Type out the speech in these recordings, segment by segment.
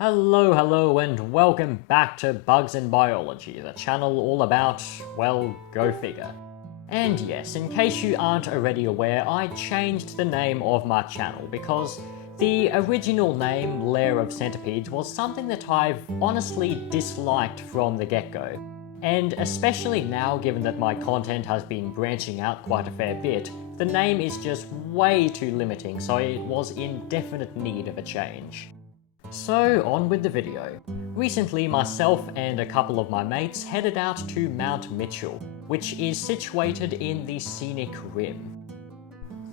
Hello, and welcome back to Bugs and Biology, the channel all about, well, go figure. And yes, in case you aren't already aware, I changed the name of my channel because the original name, Lair of Centipedes, was something that I've honestly disliked from the get-go. And especially now, given that my content has been branching out quite a fair bit, the name is just way too limiting, so it was in definite need of a change. So on with the video. Recently myself and a couple of my mates headed out to Mount Mitchell, which is situated in the Scenic Rim.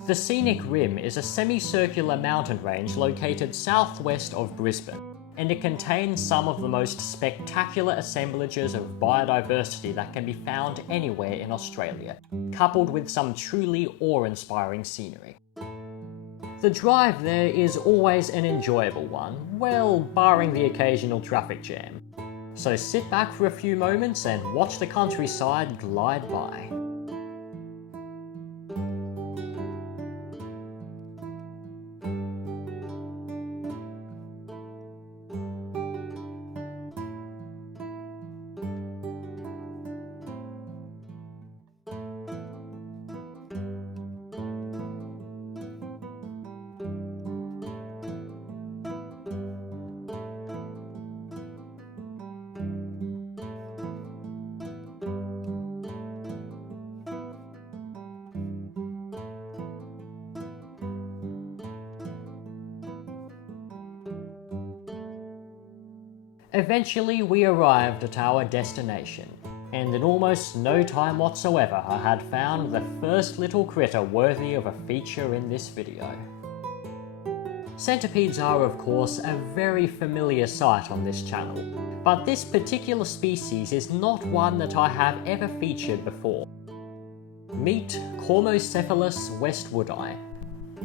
The Scenic Rim is a semicircular mountain range located southwest of Brisbane, and it contains some of the most spectacular assemblages of biodiversity that can be found anywhere in Australia, coupled with some truly awe-inspiring scenery. The drive there is always an enjoyable one, well, barring the occasional traffic jam. So sit back for a few moments and watch the countryside glide by. Eventually we arrived at our destination, and in almost no time whatsoever I had found the first little critter worthy of a feature in this video. Centipedes are of course a very familiar sight on this channel, but this particular species is not one that I have ever featured before. Meet Cormocephalus westwoodi,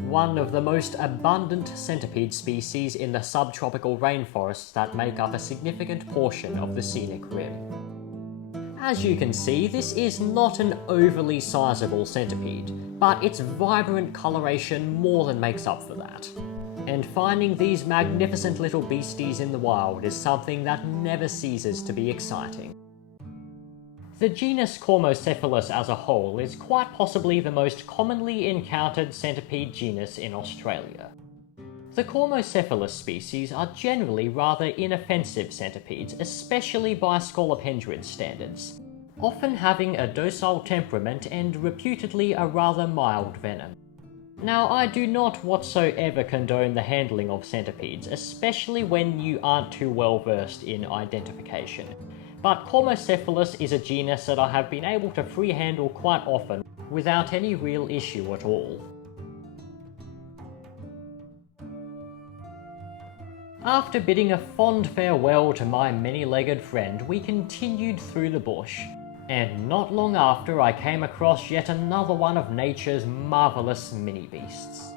one of the most abundant centipede species in the subtropical rainforests that make up a significant portion of the Scenic Rim. As you can see, this is not an overly sizable centipede, but its vibrant coloration more than makes up for that. And finding these magnificent little beasties in the wild is something that never ceases to be exciting. The genus Cormocephalus as a whole is quite possibly the most commonly encountered centipede genus in Australia. The Cormocephalus species are generally rather inoffensive centipedes, especially by scolopendrid standards, often having a docile temperament and reputedly a rather mild venom. Now, I do not whatsoever condone the handling of centipedes, especially when you aren't too well versed in identification. But Cormocephalus is a genus that I have been able to free-handle quite often without any real issue at all. After bidding a fond farewell to my many-legged friend, we continued through the bush, and not long after I came across yet another one of nature's marvellous mini-beasts.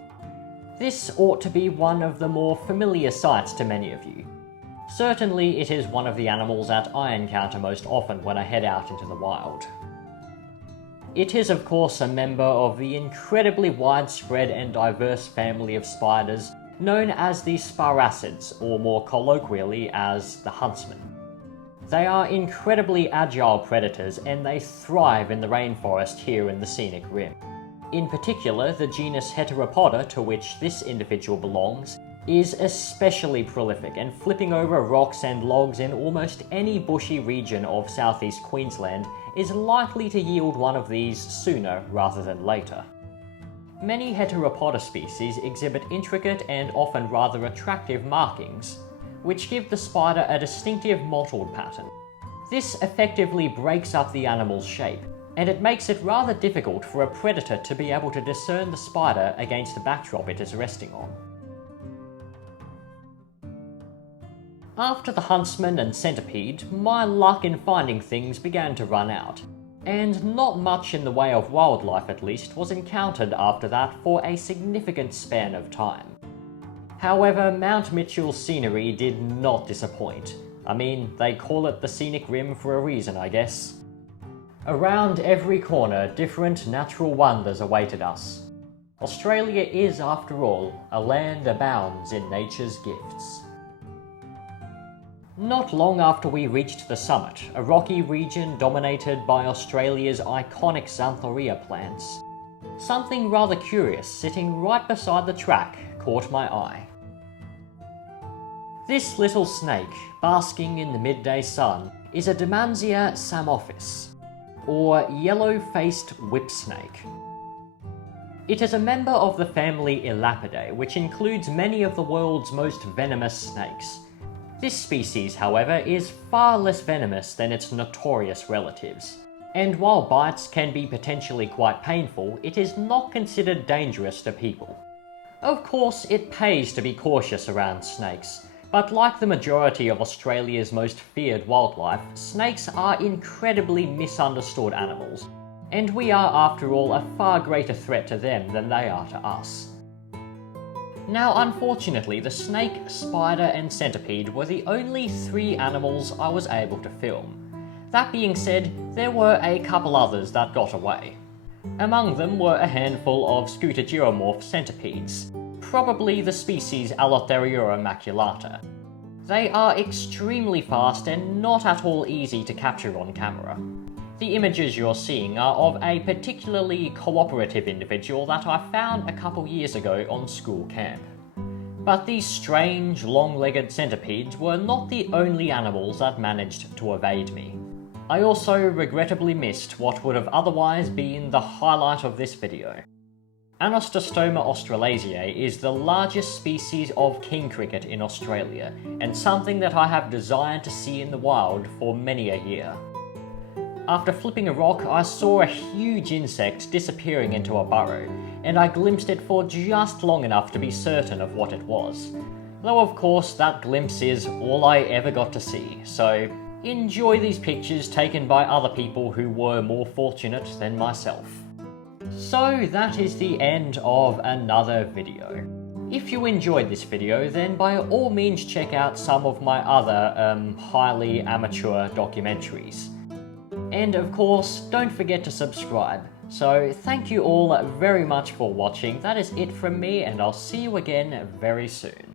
This ought to be one of the more familiar sights to many of you. Certainly it is one of the animals that I encounter most often when I head out into the wild. It is of course a member of the incredibly widespread and diverse family of spiders known as the Sparassids, or more colloquially as the huntsman. They are incredibly agile predators and they thrive in the rainforest here in the Scenic Rim. In particular, the genus Heteropoda, to which this individual belongs, is especially prolific and flipping over rocks and logs in almost any bushy region of southeast Queensland is likely to yield one of these sooner rather than later. Many Heteropoda species exhibit intricate and often rather attractive markings, which give the spider a distinctive mottled pattern. This effectively breaks up the animal's shape, and it makes it rather difficult for a predator to be able to discern the spider against the backdrop it is resting on. After the huntsman and centipede, my luck in finding things began to run out, and not much in the way of wildlife at least was encountered after that for a significant span of time. However, Mount Mitchell's scenery did not disappoint. I mean, they call it the Scenic Rim for a reason, I guess. Around every corner, different natural wonders awaited us. Australia is, after all, a land abounds in nature's gifts. Not long after we reached the summit, a rocky region dominated by Australia's iconic Xanthorrhea plants, something rather curious sitting right beside the track caught my eye. This little snake, basking in the midday sun, is a Demansia psammophis, or yellow-faced whip snake. It is a member of the family Elapidae, which includes many of the world's most venomous snakes. This species, however, is far less venomous than its notorious relatives. And while bites can be potentially quite painful, it is not considered dangerous to people. Of course, it pays to be cautious around snakes, but like the majority of Australia's most feared wildlife, snakes are incredibly misunderstood animals, and we are, after all, a far greater threat to them than they are to us. Now, unfortunately, the snake, spider, and centipede were the only 3 animals I was able to film. That being said, there were a couple others that got away. Among them were a handful of scutogyromorph centipedes, probably the species Allotherura maculata. They are extremely fast and not at all easy to capture on camera. The images you're seeing are of a particularly cooperative individual that I found a couple years ago on school camp. But these strange, long-legged centipedes were not the only animals that managed to evade me. I also regrettably missed what would have otherwise been the highlight of this video. Anostostoma australasiae is the largest species of king cricket in Australia, and something that I have desired to see in the wild for many a year. After flipping a rock, I saw a huge insect disappearing into a burrow, and I glimpsed it for just long enough to be certain of what it was. Though of course that glimpse is all I ever got to see, so enjoy these pictures taken by other people who were more fortunate than myself. So that is the end of another video. If you enjoyed this video, then by all means check out some of my other, highly amateur documentaries. And of course, don't forget to subscribe. So thank you all very much for watching. That is it from me, and I'll see you again very soon.